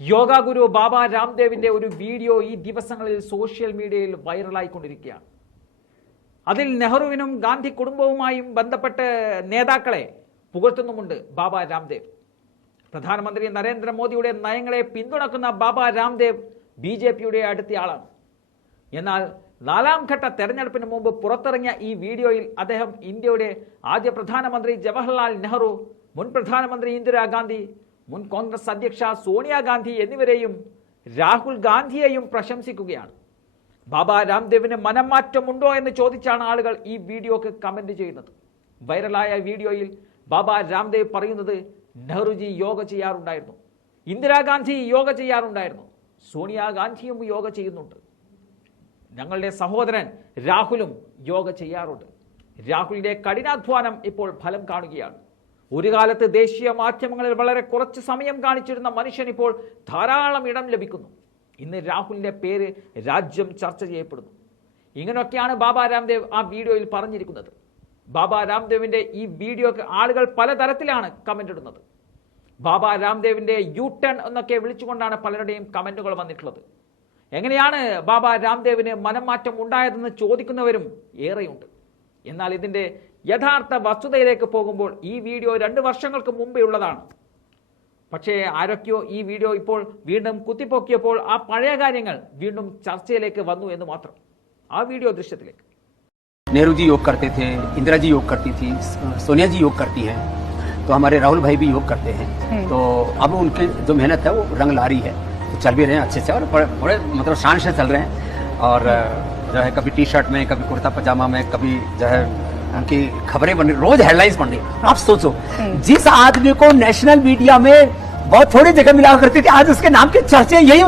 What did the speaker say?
യോഗ ഗുരു ബാബ രാംദേവിന്റെ ഒരു വീഡിയോ ഈ ദിവസങ്ങളിൽ സോഷ്യൽ മീഡിയയിൽ വൈറലായിക്കൊണ്ടിരിക്കുകയാണ്. അതിൽ നെഹ്റുവിനും ഗാന്ധി കുടുംബവുമായും ബന്ധപ്പെട്ട് നേതാക്കളെ പുകഴ്ത്തുന്നുമുണ്ട് ബാബ രാംദേവ്. പ്രധാനമന്ത്രി നരേന്ദ്രമോദിയുടെ നയങ്ങളെ പിന്തുണക്കുന്ന ബാബ രാംദേവ് ബി ജെ പിയുടെ അടുത്തയാളാണ് എന്നാൽ നാലാം ഘട്ട തെരഞ്ഞെടുപ്പിന് മുമ്പ് പുറത്തിറങ്ങിയ ഈ വീഡിയോയിൽ അദ്ദേഹം ഇന്ത്യയുടെ ആദ്യ പ്രധാനമന്ത്രി ജവഹർലാൽ നെഹ്റു മുൻ പ്രധാനമന്ത്രി ഇന്ദിരാഗാന്ധി മുൻ കോൺഗ്രസ് അധ്യക്ഷ സോണിയാഗാന്ധി എന്നിവരെയും രാഹുൽ ഗാന്ധിയെയും പ്രശംസിക്കുകയാണ്. ബാബ രാംദേവിന് മനംമാറ്റമുണ്ടോ എന്ന് ചോദിച്ചാണ് ആളുകൾ ഈ വീഡിയോക്ക് കമന്റ് ചെയ്യുന്നത്. വൈറലായ വീഡിയോയിൽ ബാബ രാംദേവ് പറയുന്നത് നെഹ്റുജി യോഗ ചെയ്യാറുണ്ടായിരുന്നു. ഇന്ദിരാഗാന്ധി യോഗ ചെയ്യാറുണ്ടായിരുന്നു. സോണിയാഗാന്ധിയും യോഗ ചെയ്യുന്നുണ്ട്. ഞങ്ങളുടെ സഹോദരൻ രാഹുലും യോഗ ചെയ്യാറുണ്ട്. രാഹുലിന്റെ കഠിനാധ്വാനം ഇപ്പോൾ ഫലം കാണുകയാണ്. ഒരു കാലത്ത് ദേശീയ മാധ്യമങ്ങളിൽ വളരെ കുറച്ച് സമയം കാണിച്ചിരുന്ന മനുഷ്യൻ ഇപ്പോൾ ധാരാളം ഇടം ലഭിക്കുന്നു. ഇന്ന് രാഹുലിന്റെ പേര് രാജ്യം ചർച്ച ചെയ്യപ്പെടുന്നു. ഇങ്ങനെയൊക്കെയാണ് ബാബ രാംദേവ് ആ വീഡിയോയിൽ പറഞ്ഞിരിക്കുന്നത്. ബാബ രാംദേവിന്റെ ഈ വീഡിയോക്ക് ആളുകൾ പലതരത്തിലാണ് കമന്റ് ഇടുന്നത്. ബാബ രാംദേവിന്റെ യു ടേൺ എന്നൊക്കെ വിളിച്ചുകൊണ്ടാണ് പലരുടെയും കമന്റുകൾ വന്നിട്ടുള്ളത്. എങ്ങനെയാണ് ബാബ രാംദേവിന് മനംമാറ്റം ഉണ്ടായതെന്ന് ചോദിക്കുന്നവരും ഏറെയുണ്ട്. എന്നാൽ ഇതിന്റെ യഥാർത്ഥ വസ്തുതയിലേക്ക് പോകുമ്പോൾ ഈ വീഡിയോ രണ്ട് വർഷങ്ങൾക്ക് മുമ്പേ ഉള്ളതാണ് പക്ഷേ ആരൊക്കെയോ ഈ വീഡിയോ ഇപ്പോൾ വീണ്ടും കുത്തിപ്പൊക്കിയപ്പോൾ ആ പഴയ കാര്യങ്ങൾ വീണ്ടും ചർച്ചയിലേക്ക് വന്നു എന്ന് മാത്രം ആ വീഡിയോ ദൃശ്യത്തിലേക്ക് नेहरू जी योग करते थे इंदिरा जी योग करती थी सोनिया जी योग करती हैं तो हमारे राहुल भाई भी योग करते हैं तो अब उनकी जो मेहनत है वो रंग ला रही है तो चल भी रहे हैं अच्छे से और बड़े बड़े मतलब शान से चल रहे हैं और जो है कभी टी शर्ट में कभी कुर्ता पजामा में कभी जो है उनकी खबरें बन रही रोज हेडलाइंस बन रही आप सोचो जिस आदमी को नेशनल मीडिया में बहुत थोड़ी जगह मिला करती थी आज उसके नाम के चर्चे यही